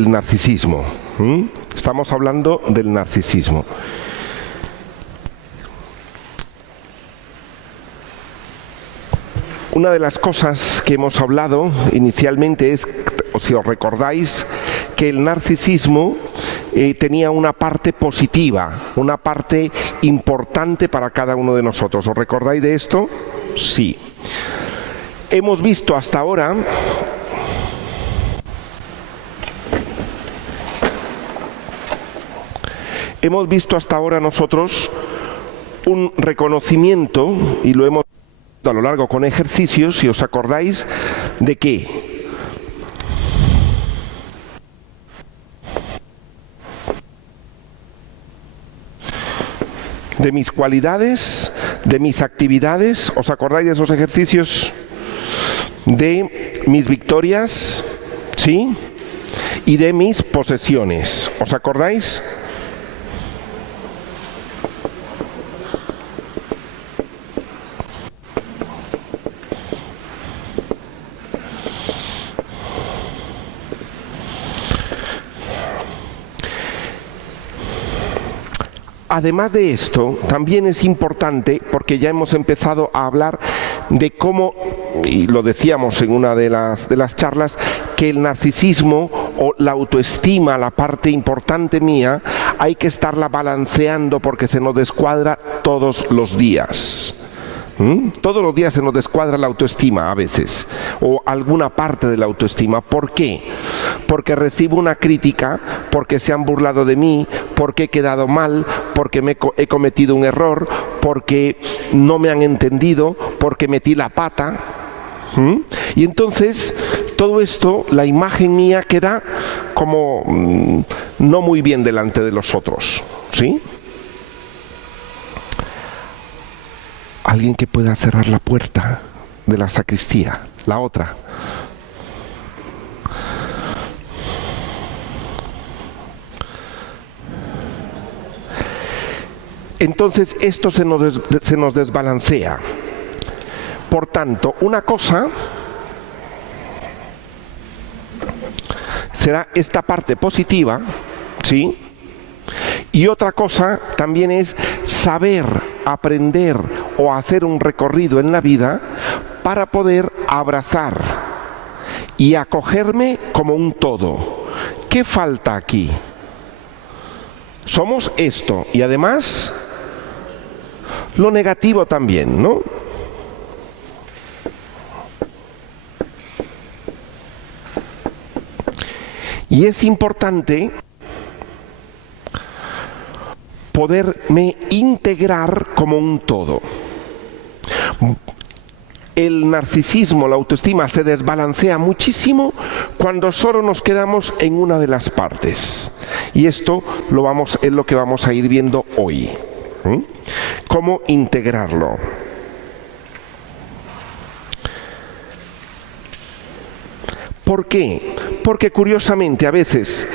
El narcisismo. Estamos hablando del narcisismo. Una de las cosas que hemos hablado inicialmente es, o si os recordáis, que el narcisismo tenía una parte positiva, una parte importante para cada uno de nosotros. ¿Os recordáis de esto? Sí. Hemos visto hasta ahora nosotros un reconocimiento, y lo hemos visto a lo largo con ejercicios, si os acordáis, ¿de qué? De mis cualidades, de mis actividades. ¿Os acordáis de esos ejercicios? De mis victorias, ¿sí? Y de mis posesiones. ¿Os acordáis? Además de esto, también es importante, porque ya hemos empezado a hablar de cómo, y lo decíamos en una de las charlas, que el narcisismo o la autoestima, la parte importante mía, hay que estarla balanceando porque se nos descuadra todos los días. Todos los días se nos descuadra la autoestima a veces, o alguna parte de la autoestima. ¿Por qué? Porque recibo una crítica, porque se han burlado de mí, porque he quedado mal, porque he cometido un error, porque no me han entendido, porque metí la pata. Y entonces todo esto, la imagen mía queda como no muy bien delante de los otros, ¿sí? Alguien que pueda cerrar la puerta de la sacristía, la otra. Entonces esto se nos desbalancea. Por tanto, una cosa será esta parte positiva, ¿sí? Y otra cosa también es saber, aprender o hacer un recorrido en la vida para poder abrazar y acogerme como un todo. ¿Qué falta aquí? Somos esto y además lo negativo también, ¿no? Y es importante poderme integrar como un todo. El narcisismo, la autoestima se desbalancea muchísimo cuando solo nos quedamos en una de las partes. Y esto es lo que vamos a ir viendo hoy. ¿Cómo integrarlo? ¿Por qué? Porque curiosamente a veces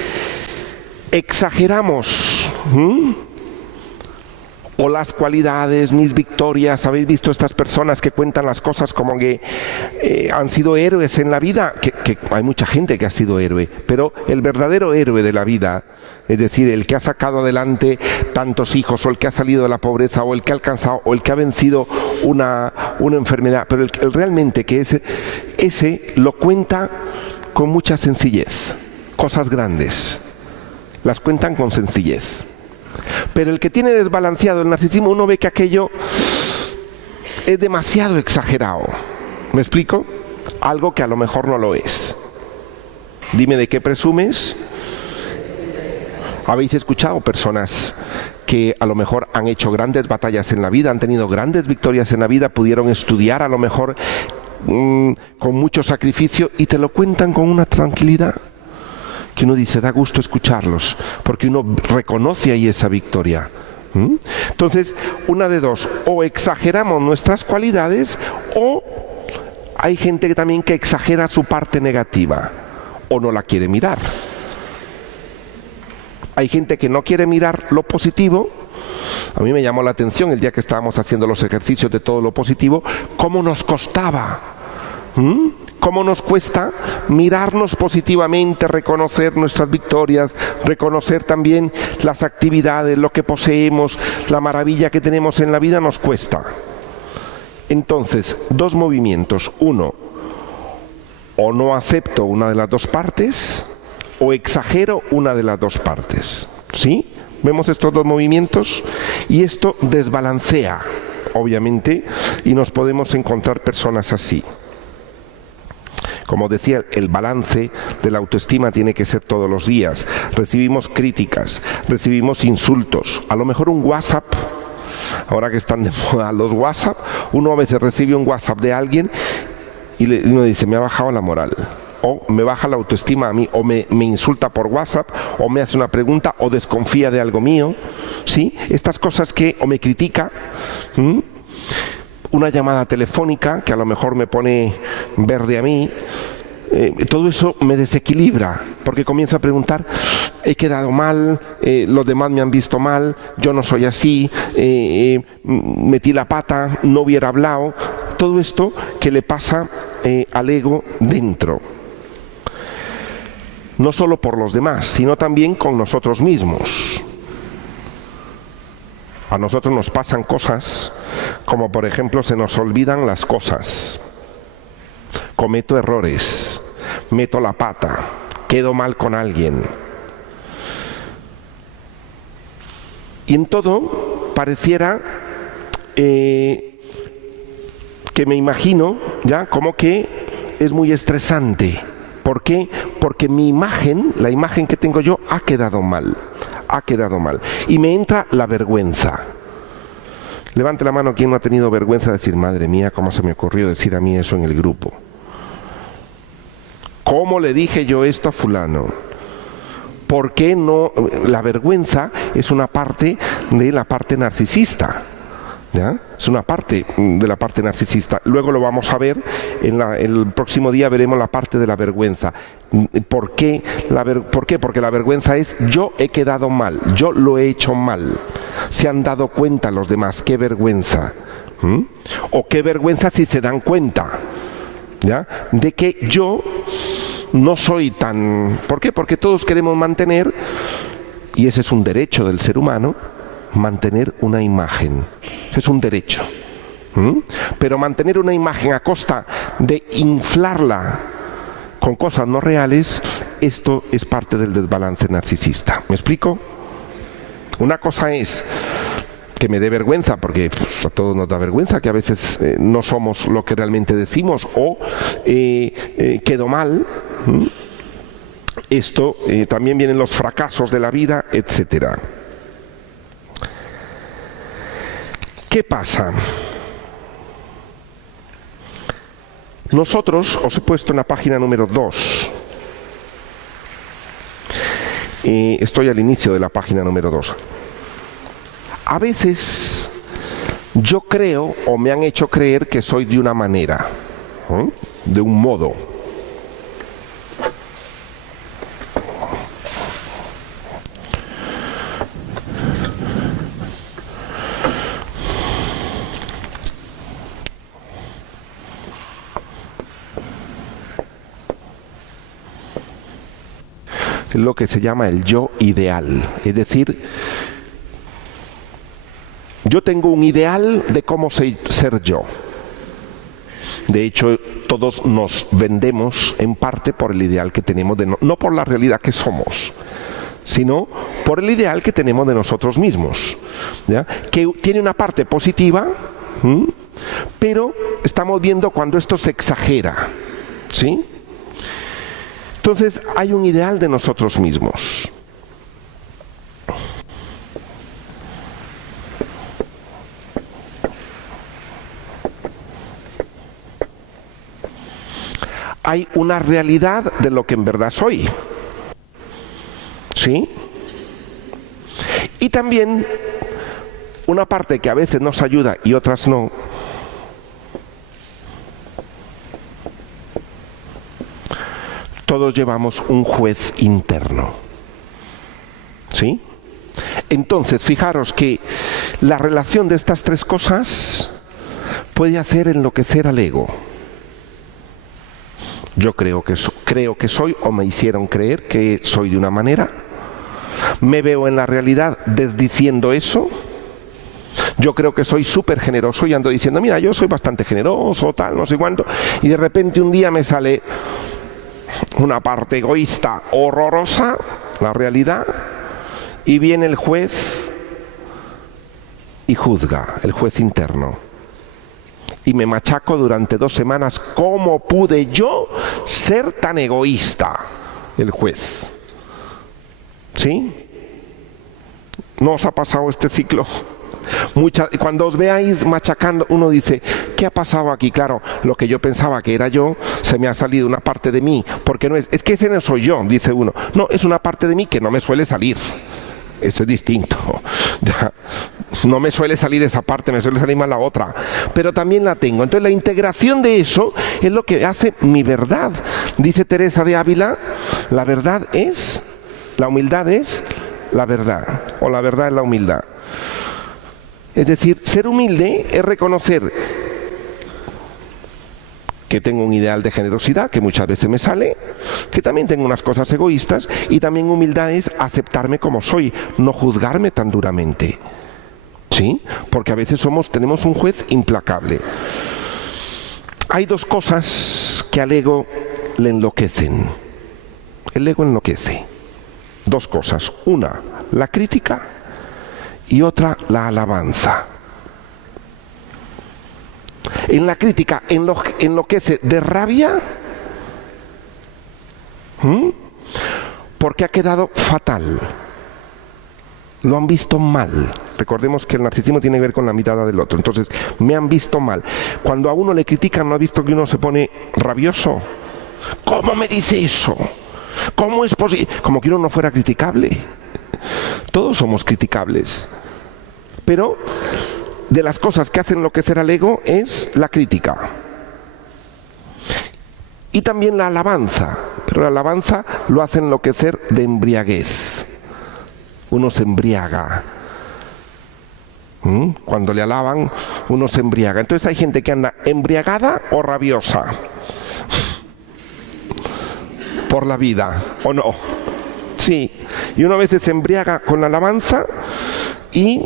exageramos o las cualidades, mis victorias. ¿Habéis visto estas personas que cuentan las cosas como que han sido héroes en la vida? Que hay mucha gente que ha sido héroe, pero el verdadero héroe de la vida, es decir, el que ha sacado adelante tantos hijos, o el que ha salido de la pobreza, o el que ha alcanzado, o el que ha vencido una enfermedad, pero el realmente que ese lo cuenta con mucha sencillez. Cosas grandes las cuentan con sencillez. Pero el que tiene desbalanceado el narcisismo, uno ve que aquello es demasiado exagerado. ¿Me explico? Algo que a lo mejor no lo es. Dime de qué presumes. ¿Habéis escuchado personas que a lo mejor han hecho grandes batallas en la vida, han tenido grandes victorias en la vida, pudieron estudiar a lo mejor con mucho sacrificio y te lo cuentan con una tranquilidad que uno dice, da gusto escucharlos, porque uno reconoce ahí esa victoria. Entonces, una de dos, o exageramos nuestras cualidades, o hay gente que también que exagera su parte negativa, o no la quiere mirar. Hay gente que no quiere mirar lo positivo. A mí me llamó la atención el día que estábamos haciendo los ejercicios de todo lo positivo, cómo nos costaba ¿Cómo nos cuesta mirarnos positivamente, reconocer nuestras victorias, reconocer también las actividades, lo que poseemos, la maravilla que tenemos en la vida? Nos cuesta. Entonces, dos movimientos. Uno, o no acepto una de las dos partes, o exagero una de las dos partes. ¿Sí? ¿Vemos estos dos movimientos? Y esto desbalancea, obviamente, y nos podemos encontrar personas así. Como decía, el balance de la autoestima tiene que ser todos los días. Recibimos críticas, recibimos insultos, a lo mejor un WhatsApp. Ahora que están de moda los WhatsApp, uno a veces recibe un WhatsApp de alguien y uno dice, me ha bajado la moral, o me baja la autoestima a mí, o me insulta por WhatsApp, o me hace una pregunta, o desconfía de algo mío. ¿Sí? Estas cosas que, o me critica. Una llamada telefónica que a lo mejor me pone verde a mí, todo eso me desequilibra, porque comienzo a preguntar, he quedado mal, los demás me han visto mal, yo no soy así, metí la pata, no hubiera hablado. Todo esto que le pasa al ego dentro, no solo por los demás, sino también con nosotros mismos. A nosotros nos pasan cosas, como por ejemplo se nos olvidan las cosas, cometo errores, meto la pata, quedo mal con alguien. Y en todo pareciera que me imagino ya como que es muy estresante. ¿Por qué? Porque mi imagen, la imagen que tengo yo, ha quedado mal. Ha quedado mal. Y me entra la vergüenza. Levante la mano quien no ha tenido vergüenza de decir, madre mía, ¿cómo se me ocurrió decir a mí eso en el grupo? ¿Cómo le dije yo esto a fulano? ¿Por qué no? La vergüenza es una parte de la parte narcisista. ¿Ya? Es una parte de la parte narcisista. Luego lo vamos a ver, el próximo día veremos la parte de la vergüenza. ¿Por qué? Porque la vergüenza es yo he quedado mal, yo lo he hecho mal. Se han dado cuenta los demás, qué vergüenza. O qué vergüenza si se dan cuenta, ¿ya? De que yo no soy tan... ¿Por qué? Porque todos queremos mantener, y ese es un derecho del ser humano, mantener una imagen. Es un derecho. Pero mantener una imagen a costa de inflarla con cosas no reales, esto es parte del desbalance narcisista. ¿Me explico? Una cosa es que me dé vergüenza, porque pues, a todos nos da vergüenza, que a veces no somos lo que realmente decimos, o quedo mal. Esto también vienen los fracasos de la vida, etcétera. ¿Qué pasa? Nosotros, os he puesto en la página número 2. Estoy al inicio de la página número 2. A veces yo creo, o me han hecho creer, que soy de una manera, de un modo. Lo que se llama el yo ideal, es decir, yo tengo un ideal de cómo ser yo. De hecho, todos nos vendemos en parte por el ideal que tenemos, no por la realidad que somos, sino por el ideal que tenemos de nosotros mismos, ¿ya? Que tiene una parte positiva, pero estamos viendo cuando esto se exagera, ¿sí? Entonces hay un ideal de nosotros mismos. Hay una realidad de lo que en verdad soy. ¿Sí? Y también una parte que a veces nos ayuda y otras no. Todos llevamos un juez interno. ¿Sí? Entonces, fijaros que la relación de estas tres cosas puede hacer enloquecer al ego. Yo creo que soy, o me hicieron creer que soy de una manera. Me veo en la realidad desdiciendo eso. Yo creo que soy súper generoso y ando diciendo, mira, yo soy bastante generoso, tal, no sé cuánto. Y de repente un día me sale una parte egoísta horrorosa, la realidad, y viene el juez y juzga, el juez interno. Y me machaco durante 2 semanas. ¿Cómo pude yo ser tan egoísta? El juez. ¿Sí? ¿No os ha pasado este ciclo? Cuando os veáis machacando, uno dice, ¿qué ha pasado aquí? Claro, lo que yo pensaba que era yo, se me ha salido una parte de mí, porque no es que ese no soy yo, dice uno. No, es una parte de mí que no me suele salir. Eso es distinto. No me suele salir esa parte, me suele salir más la otra. Pero también la tengo. Entonces la integración de eso es lo que hace mi verdad. Dice Teresa de Ávila, la humildad es la verdad. O la verdad es la humildad. Es decir, ser humilde es reconocer que tengo un ideal de generosidad, que muchas veces me sale, que también tengo unas cosas egoístas, y también humildad es aceptarme como soy, no juzgarme tan duramente. ¿Sí? Porque a veces tenemos un juez implacable. Hay 2 cosas que al ego le enloquecen. El ego enloquece. 2 cosas. Una, la crítica, y otra, la alabanza. En la crítica enloquece de rabia, porque ha quedado fatal. Lo han visto mal. Recordemos que el narcisismo tiene que ver con la mirada del otro. Entonces, me han visto mal. Cuando a uno le critican, ¿no ha visto que uno se pone rabioso? ¿Cómo me dice eso? ¿Cómo es posible? Como que uno no fuera criticable. Todos somos criticables. Pero de las cosas que hacen enloquecer al ego es la crítica. Y también la alabanza. Pero la alabanza lo hace enloquecer de embriaguez. Uno se embriaga. Cuando le alaban, uno se embriaga. Entonces hay gente que anda embriagada o rabiosa por la vida, ¿o no? Sí. Y uno a veces se embriaga con la alabanza y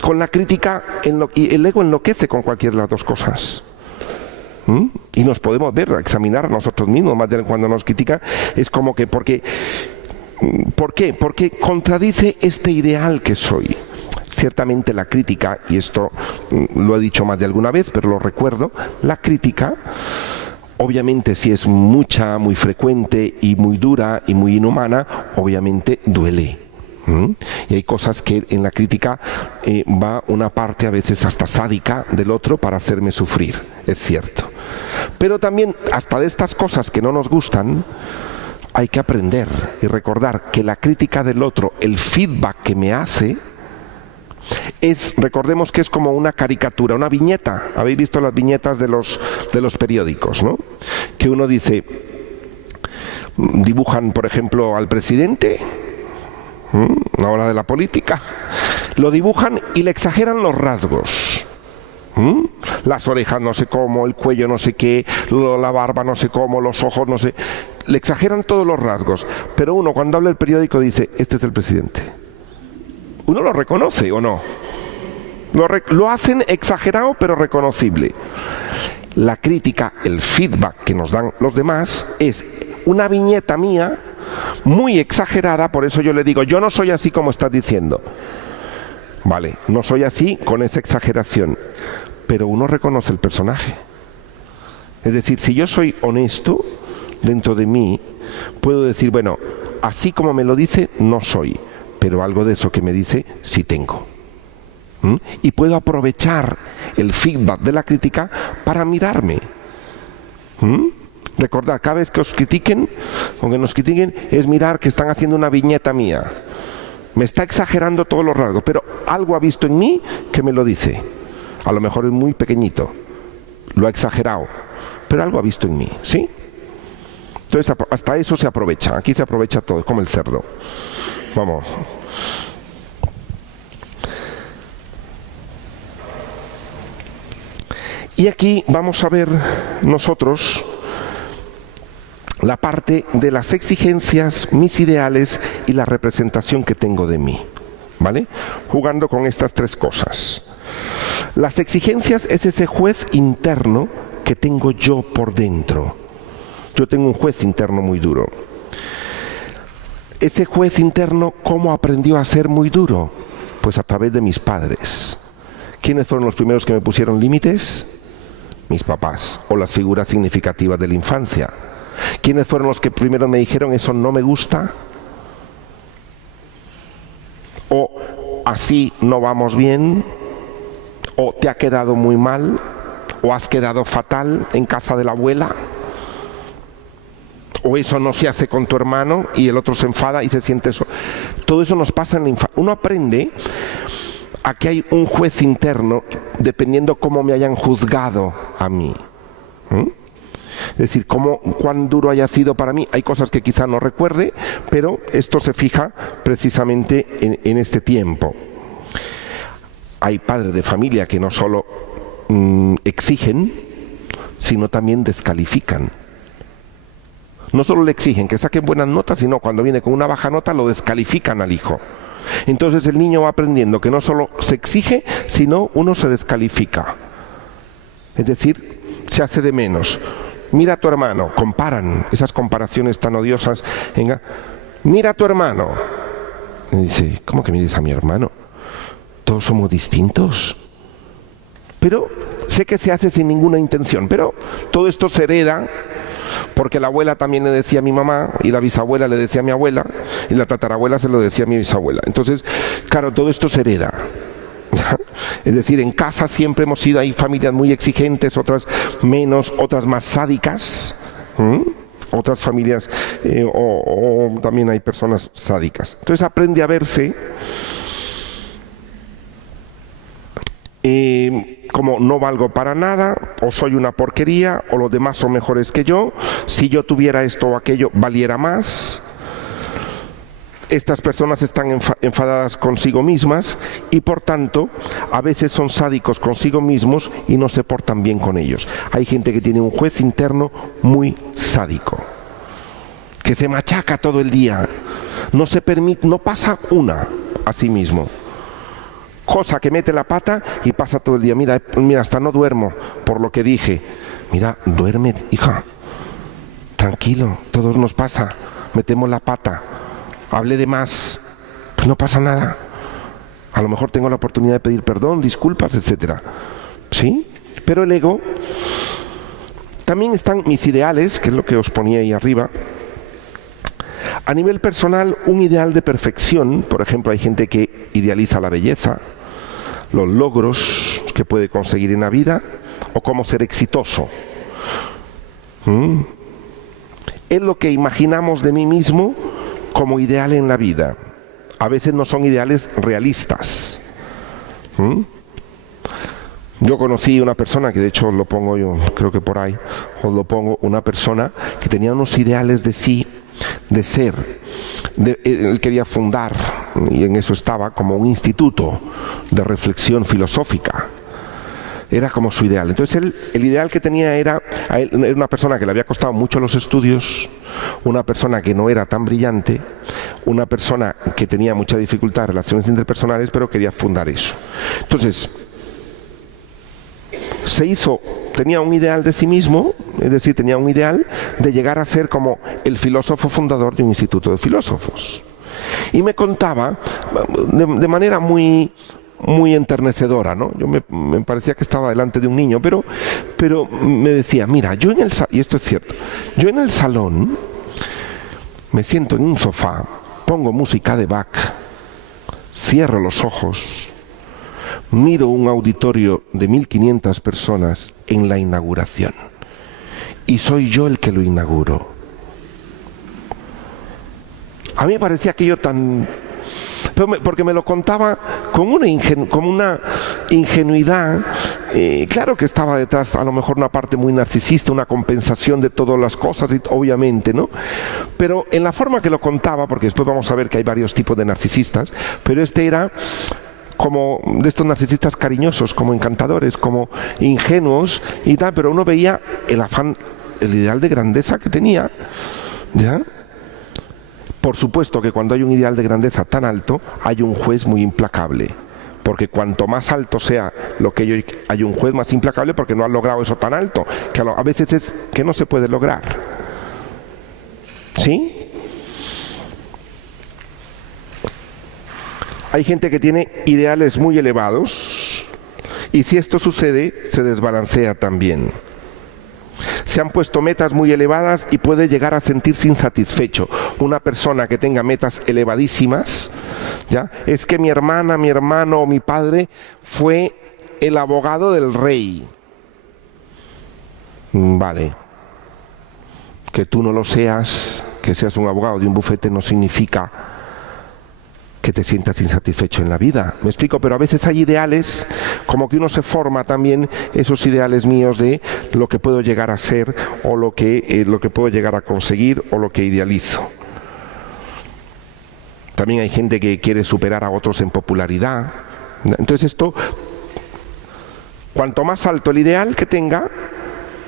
con la crítica, y el ego enloquece con cualquiera de las 2 cosas. Y nos podemos examinar a nosotros mismos, más de cuando nos critican, es como que, ¿por qué? Porque contradice este ideal que soy. Ciertamente la crítica, y esto lo he dicho más de alguna vez, pero lo recuerdo, la crítica, obviamente si es mucha, muy frecuente y muy dura y muy inhumana, obviamente duele. Y hay cosas que en la crítica va una parte a veces hasta sádica del otro para hacerme sufrir, es cierto. Pero también hasta de estas cosas que no nos gustan, hay que aprender y recordar que la crítica del otro, el feedback que me hace, recordemos que es como una caricatura, una viñeta. Habéis visto las viñetas de los periódicos, ¿no? Que uno dice, dibujan por ejemplo al presidente, ahora de la política, lo dibujan y le exageran los rasgos. Las orejas no sé cómo, el cuello no sé qué, la barba no sé cómo, los ojos no sé, le exageran todos los rasgos, pero uno cuando habla el periódico dice, este es el presidente. ¿Uno lo reconoce o no? Lo hacen exagerado pero reconocible. La crítica, el feedback que nos dan los demás es una viñeta mía muy exagerada, por eso yo le digo, yo no soy así como estás diciendo. Vale, no soy así con esa exageración, pero uno reconoce el personaje. Es decir, si yo soy honesto dentro de mí, puedo decir, bueno, así como me lo dice, no soy, pero algo de eso que me dice, sí tengo. Y puedo aprovechar el feedback de la crítica para mirarme. Recordad, cada vez que os critiquen, o que nos critiquen, es mirar que están haciendo una viñeta mía. Me está exagerando todos los rasgos, pero algo ha visto en mí que me lo dice. A lo mejor es muy pequeñito, lo ha exagerado, pero algo ha visto en mí, ¿sí? Entonces hasta eso se aprovecha, aquí se aprovecha todo, es como el cerdo. Vamos. Y aquí vamos a ver nosotros la parte de las exigencias, mis ideales y la representación que tengo de mí, ¿vale? Jugando con estas tres cosas. Las exigencias es ese juez interno que tengo yo por dentro. Yo tengo un juez interno muy duro. Ese juez interno, ¿cómo aprendió a ser muy duro? Pues a través de mis padres. ¿Quiénes fueron los primeros que me pusieron límites? Mis papás, o las figuras significativas de la infancia. ¿Quiénes fueron los que primero me dijeron eso no me gusta? O así no vamos bien, o te ha quedado muy mal, o has quedado fatal en casa de la abuela, o eso no se hace con tu hermano y el otro se enfada y se siente eso. Todo eso nos pasa en la infancia. Uno aprende a que hay un juez interno dependiendo cómo me hayan juzgado a mí. Es decir, cuán duro haya sido para mí. Hay cosas que quizá no recuerde, pero esto se fija precisamente en este tiempo. Hay padres de familia que no solo exigen, sino también descalifican. No solo le exigen que saquen buenas notas, sino cuando viene con una baja nota lo descalifican al hijo. Entonces el niño va aprendiendo que no solo se exige, sino uno se descalifica. Es decir, se hace de menos. Mira a tu hermano, comparan, esas comparaciones tan odiosas. Venga, mira a tu hermano. Y dice, ¿cómo que mires a mi hermano? Todos somos distintos. Pero sé que se hace sin ninguna intención, pero todo esto se hereda. Porque la abuela también le decía a mi mamá, y la bisabuela le decía a mi abuela, y la tatarabuela se lo decía a mi bisabuela. Entonces, claro, todo esto se hereda. Es decir, en casa siempre hemos sido, hay familias muy exigentes, otras menos, otras más sádicas, otras familias, o también hay personas sádicas. Entonces aprende a verse como no valgo para nada, o soy una porquería, o los demás son mejores que yo. Si yo tuviera esto o aquello, valiera más. Estas personas están enfadadas consigo mismas y por tanto a veces son sádicos consigo mismos y no se portan bien con ellos. Hay gente que tiene un juez interno muy sádico, que se machaca todo el día, no se permite, no pasa una a sí mismo. Cosa que mete la pata y pasa todo el día. Mira, hasta no duermo por lo que dije. Mira, duerme, hija. Tranquilo, todos nos pasa. Metemos la pata. Hablé de más. Pues no pasa nada. A lo mejor tengo la oportunidad de pedir perdón, disculpas, etcétera. ¿Sí? Pero el ego. También están mis ideales, que es lo que os ponía ahí arriba. A nivel personal, un ideal de perfección. Por ejemplo, hay gente que idealiza la belleza, los logros que puede conseguir en la vida o cómo ser exitoso. Es lo que imaginamos de mí mismo como ideal en la vida. A veces no son ideales realistas. Yo conocí una persona, que de hecho lo pongo yo, creo que por ahí, os lo pongo, una persona que tenía unos ideales de sí, de ser. Él quería fundar, y en eso estaba, como un instituto de reflexión filosófica. Era como su ideal. Entonces el ideal que tenía era una persona que le había costado mucho los estudios, una persona que no era tan brillante, una persona que tenía mucha dificultad en relaciones interpersonales, pero quería fundar eso. Entonces, tenía un ideal de sí mismo, es decir, tenía un ideal de llegar a ser como el filósofo fundador de un instituto de filósofos. Y me contaba de manera muy enternecedora, ¿no? Yo me parecía que estaba delante de un niño, pero me decía, mira, y esto es cierto, yo en el salón me siento en un sofá, pongo música de Bach, cierro los ojos, miro un auditorio de 1500 personas en la inauguración y soy yo el que lo inauguro. A mí me parecía aquello tan... porque me lo contaba con una ingenuidad. Claro que estaba detrás a lo mejor una parte muy narcisista, una compensación de todas las cosas, obviamente, ¿no? Pero en la forma que lo contaba, porque después vamos a ver que hay varios tipos de narcisistas, pero este era como de estos narcisistas cariñosos, como encantadores, como ingenuos y tal, pero uno veía el afán el ideal de grandeza que tenía, ¿ya? Por supuesto que cuando hay un ideal de grandeza tan alto, hay un juez muy implacable. Porque cuanto más alto sea lo que hay un juez más implacable porque no ha logrado eso tan alto, que a veces es que no se puede lograr. ¿Sí? Hay gente que tiene ideales muy elevados y si esto sucede, se desbalancea también. Se han puesto metas muy elevadas y puede llegar a sentirse insatisfecho. Una persona que tenga metas elevadísimas, ¿ya? Es que mi hermana, mi hermano o mi padre fue el abogado del rey. Vale. Que tú no lo seas, que seas un abogado de un bufete no significa que te sientas insatisfecho en la vida. Me explico, pero a veces hay ideales, como que uno se forma también esos ideales míos de lo que puedo llegar a ser o lo que puedo llegar a conseguir o lo que idealizo. También hay gente que quiere superar a otros en popularidad. Entonces esto, cuanto más alto el ideal que tenga,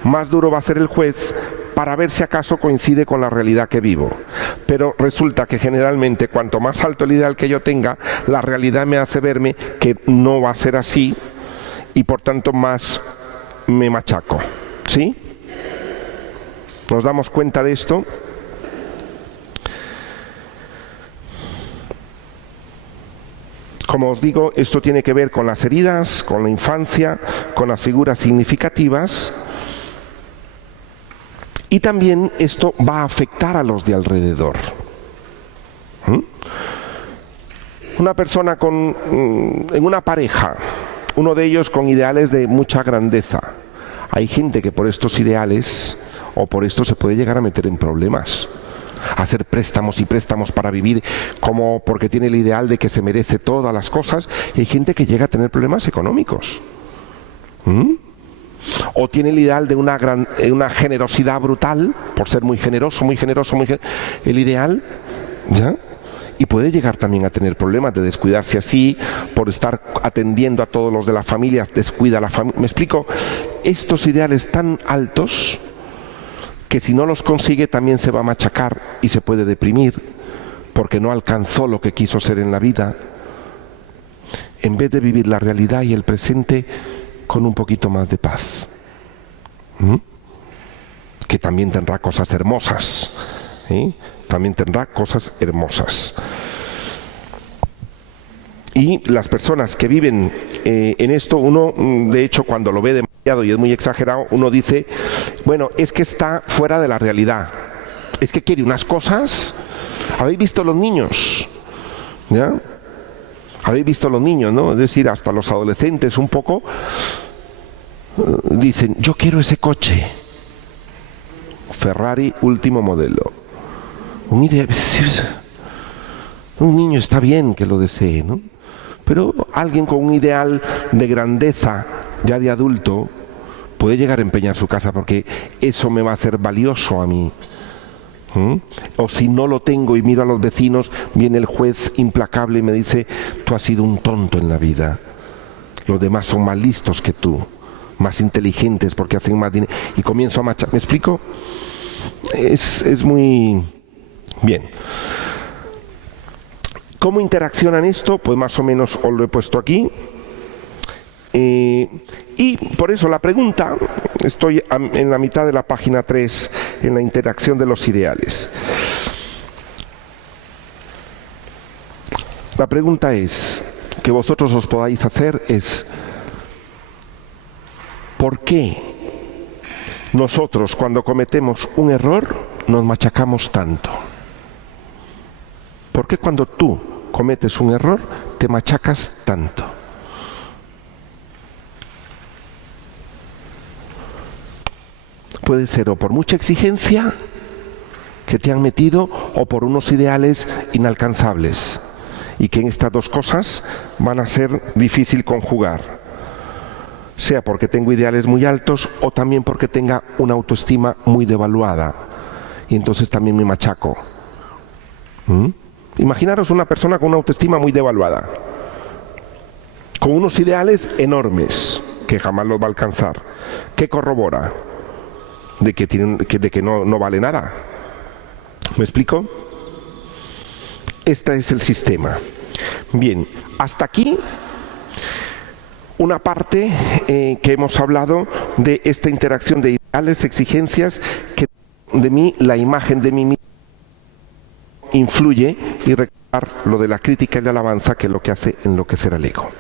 más duro va a ser el juez para ver si acaso coincide con la realidad que vivo. Pero resulta que generalmente cuanto más alto el ideal que yo tenga, la realidad me hace verme que no va a ser así y por tanto más me machaco. ¿Sí? ¿Nos damos cuenta de esto? Como os digo, esto tiene que ver con las heridas, con la infancia, con las figuras significativas. Y también esto va a afectar a los de alrededor. Una persona en una pareja, uno de ellos con ideales de mucha grandeza. Hay gente que por estos ideales o por esto se puede llegar a meter en problemas. Hacer préstamos y préstamos para vivir como porque tiene el ideal de que se merece todas las cosas. Y hay gente que llega a tener problemas económicos. O tiene el ideal de una generosidad brutal, por ser muy generoso, el ideal, ¿ya? Y puede llegar también a tener problemas de descuidarse así, por estar atendiendo a todos los de la familia, descuida a la familia. ¿Me explico? Estos ideales tan altos, que si no los consigue también se va a machacar y se puede deprimir, porque no alcanzó lo que quiso ser en la vida, en vez de vivir la realidad y el presente con un poquito más de paz, que también tendrá cosas hermosas, también tendrá cosas hermosas. Y las personas que viven en esto, uno de hecho cuando lo ve demasiado y es muy exagerado, uno dice, bueno, es que está fuera de la realidad, es que quiere unas cosas. ¿Habéis visto los niños? ¿Ya? ¿Habéis visto los niños, no? Es decir, hasta los adolescentes un poco dicen, yo quiero ese coche. Ferrari último modelo. Un niño está bien que lo desee, ¿no? Pero alguien con un ideal de grandeza, ya de adulto, puede llegar a empeñar su casa porque eso me va a hacer valioso a mí. O si no lo tengo y miro a los vecinos, viene el juez implacable y me dice, tú has sido un tonto en la vida, los demás son más listos que tú, más inteligentes porque hacen más dinero, y comienzo a machar. ¿Me explico? Es muy bien. ¿Cómo interaccionan esto? Pues más o menos os lo he puesto aquí. Y por eso la pregunta, estoy en la mitad de la página 3, en la interacción de los ideales. La pregunta es, que vosotros os podáis hacer es, ¿por qué nosotros cuando cometemos un error nos machacamos tanto? ¿Por qué cuando tú cometes un error te machacas tanto? Puede ser o por mucha exigencia que te han metido o por unos ideales inalcanzables y que en estas dos cosas van a ser difícil conjugar, sea porque tengo ideales muy altos o también porque tenga una autoestima muy devaluada y entonces también me machaco. Imaginaros una persona con una autoestima muy devaluada, con unos ideales enormes que jamás los va a alcanzar. ¿Qué corrobora? de que no vale nada. ¿Me explico? Este es el sistema. Bien, hasta aquí una parte que hemos hablado de esta interacción de ideales, exigencias, que de mí, la imagen de mí mismo influye, y recordar lo de la crítica y la alabanza, que es lo que hace enloquecer al ego.